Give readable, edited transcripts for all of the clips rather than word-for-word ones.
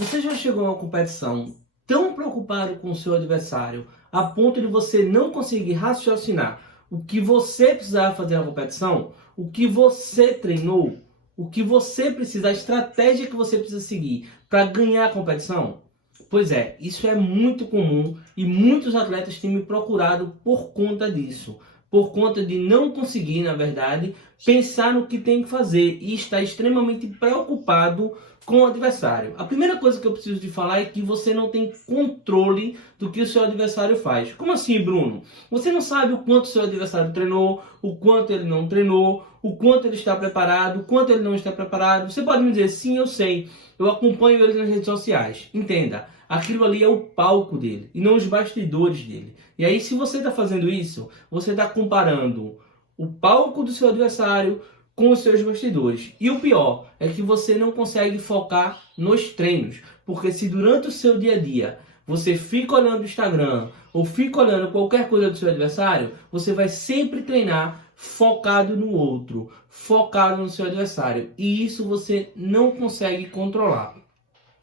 Você já chegou a uma competição tão preocupado com o seu adversário a ponto de você não conseguir raciocinar o que você precisava fazer na competição, o que você treinou, o que você precisa, a estratégia que você precisa seguir para ganhar a competição? Pois é, isso é muito comum e muitos atletas têm me procurado por conta disso. Por conta de não conseguir, na verdade, pensar no que tem que fazer e estar extremamente preocupado com o adversário. A primeira coisa que eu preciso de falar é que você não tem controle do que o seu adversário faz. Como assim, Bruno? Você não sabe o quanto o seu adversário treinou, o quanto ele não treinou, o quanto ele está preparado, o quanto ele não está preparado. Você pode me dizer, sim, eu sei. Eu acompanho ele nas redes sociais. Entenda, aquilo ali é o palco dele e não os bastidores dele. E aí, se você está fazendo isso, você está comparando o palco do seu adversário com os seus bastidores. E o pior é que você não consegue focar nos treinos. Porque se durante o seu dia a dia você fica olhando o Instagram ou fica olhando qualquer coisa do seu adversário, você vai sempre treinar focado no outro, focado no seu adversário. E isso você não consegue controlar.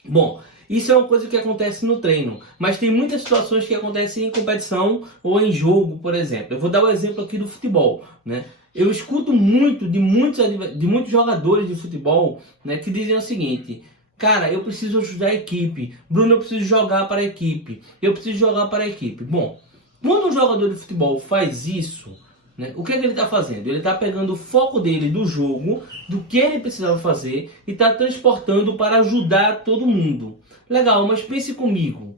Bom, isso é uma coisa que acontece no treino, mas tem muitas situações que acontecem em competição ou em jogo, por exemplo. Eu vou dar o exemplo aqui do futebol, né? Eu escuto muito de muitos jogadores de futebol, né, que dizem o seguinte: cara, eu preciso ajudar a equipe. Bruno, eu preciso jogar para a equipe. Eu preciso jogar para a equipe. Bom, quando um jogador de futebol faz isso, né, o que é que ele está fazendo? Ele está pegando o foco dele do jogo, do que ele precisava fazer, e está transportando para ajudar todo mundo. Legal, mas pense comigo.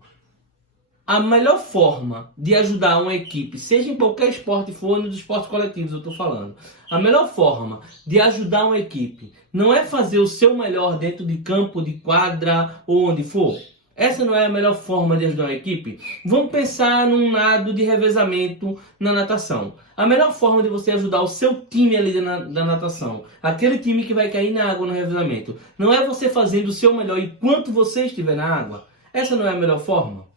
A melhor forma de ajudar uma equipe, seja em qualquer esporte for, nos esportes coletivos eu estou falando, a melhor forma de ajudar uma equipe não é fazer o seu melhor dentro de campo, de quadra ou onde for. Essa não é a melhor forma de ajudar uma equipe? Vamos pensar num nado de revezamento na natação. A melhor forma de você ajudar o seu time ali da natação, aquele time que vai cair na água no revezamento, não é você fazendo o seu melhor enquanto você estiver na água? Essa não é a melhor forma?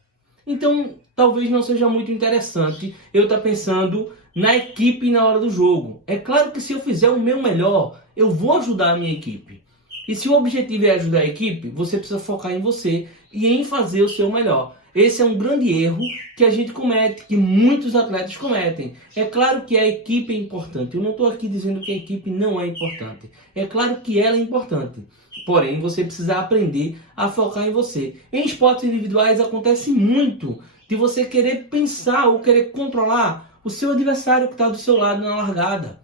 Então, talvez não seja muito interessante eu estar pensando na equipe na hora do jogo. É claro que se eu fizer o meu melhor, eu vou ajudar a minha equipe. E se o objetivo é ajudar a equipe, você precisa focar em você e em fazer o seu melhor. Esse é um grande erro que a gente comete, que muitos atletas cometem. É claro que a equipe é importante. Eu não estou aqui dizendo que a equipe não é importante. É claro que ela é importante. Porém, você precisa aprender a focar em você. Em esportes individuais acontece muito de você querer pensar ou querer controlar o seu adversário que está do seu lado na largada.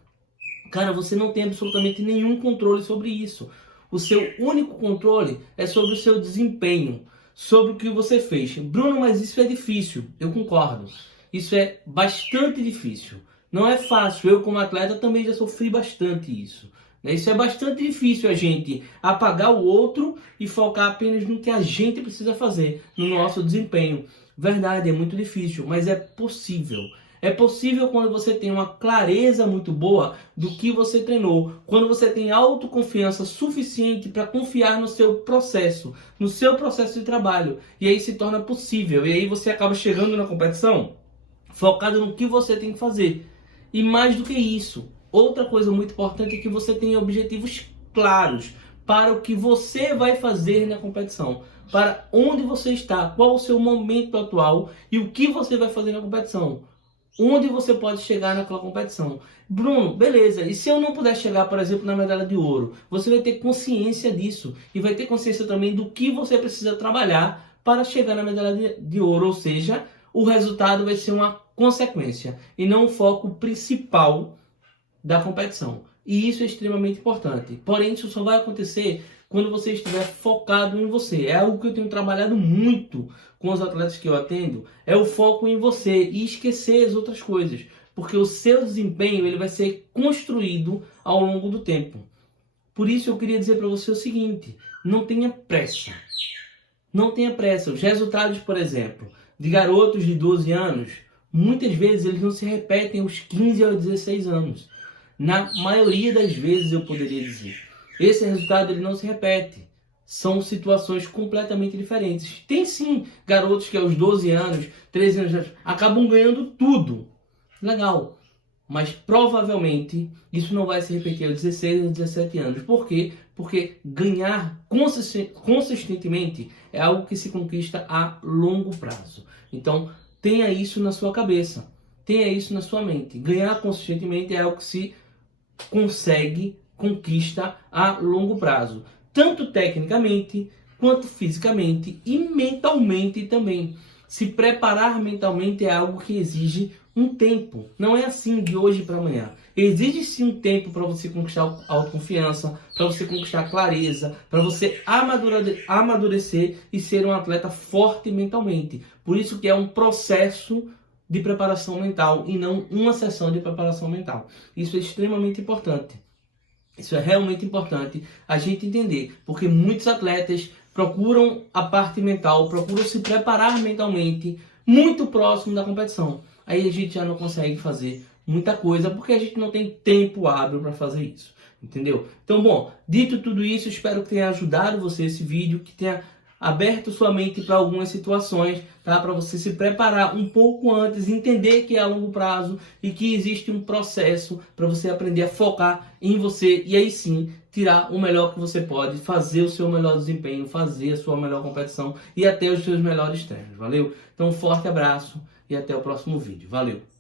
Cara, você não tem absolutamente nenhum controle sobre isso. O seu único controle é sobre o seu desempenho, sobre o que você fez. Bruno, mas isso é difícil. Eu concordo. Isso é bastante difícil. Não é fácil. Eu, como atleta, também já sofri bastante isso. Isso é bastante difícil, a gente apagar o outro e focar apenas no que a gente precisa fazer, no nosso desempenho. Verdade, é muito difícil, mas é possível. É possível quando você tem uma clareza muito boa do que você treinou, quando você tem autoconfiança suficiente para confiar no seu processo de trabalho. E aí se torna possível, e aí você acaba chegando na competição focado no que você tem que fazer. E mais do que isso, outra coisa muito importante é que você tenha objetivos claros para o que você vai fazer na competição, para onde você está, qual o seu momento atual e o que você vai fazer na competição. Onde você pode chegar naquela competição. Bruno, beleza, e se eu não puder chegar, por exemplo, na medalha de ouro? Você vai ter consciência disso e vai ter consciência também do que você precisa trabalhar para chegar na medalha de ouro, ou seja, o resultado vai ser uma consequência e não o foco principal da competição. E isso é extremamente importante. Porém, isso só vai acontecer quando você estiver focado em você. É algo que eu tenho trabalhado muito com os atletas que eu atendo, é o foco em você e esquecer as outras coisas, porque o seu desempenho ele vai ser construído ao longo do tempo. Por isso eu queria dizer para você o seguinte: não tenha pressa. Não tenha pressa. Os resultados, por exemplo, de garotos de 12 anos, muitas vezes eles não se repetem aos 15 aos 16 anos. Na maioria das vezes, eu poderia dizer, esse resultado ele não se repete. São situações completamente diferentes. Tem sim garotos que aos 12 anos, 13 anos, acabam ganhando tudo. Legal. mas provavelmente isso não vai se repetir aos 16 ou 17 anos. Por quê? Porque ganhar consistentemente é algo que se conquista a longo prazo. Então, tenha isso na sua cabeça, tenha isso na sua mente. Ganhar consistentemente é algo que se conquista a longo prazo, tanto tecnicamente, quanto fisicamente e mentalmente também. Se preparar mentalmente é algo que exige um tempo. Não é assim de hoje para amanhã. Exige sim um tempo para você conquistar autoconfiança, para você conquistar clareza, para você amadurecer e ser um atleta forte mentalmente. Por isso que é um processo de preparação mental e não uma sessão de preparação mental. Isso é extremamente importante. Isso é realmente importante a gente entender, porque muitos atletas procuram a parte mental, procuram se preparar mentalmente muito próximo da competição. Aí a gente já não consegue fazer muita coisa, porque a gente não tem tempo hábil para fazer isso, entendeu? Então, bom, dito tudo isso, espero que tenha ajudado você esse vídeo, que tenha aberto sua mente para algumas situações, tá? Para você se preparar um pouco antes, entender que é a longo prazo e que existe um processo para você aprender a focar em você e aí sim tirar o melhor que você pode, fazer o seu melhor desempenho, fazer a sua melhor competição e até os seus melhores treinos, valeu? Então um forte abraço e até o próximo vídeo, valeu!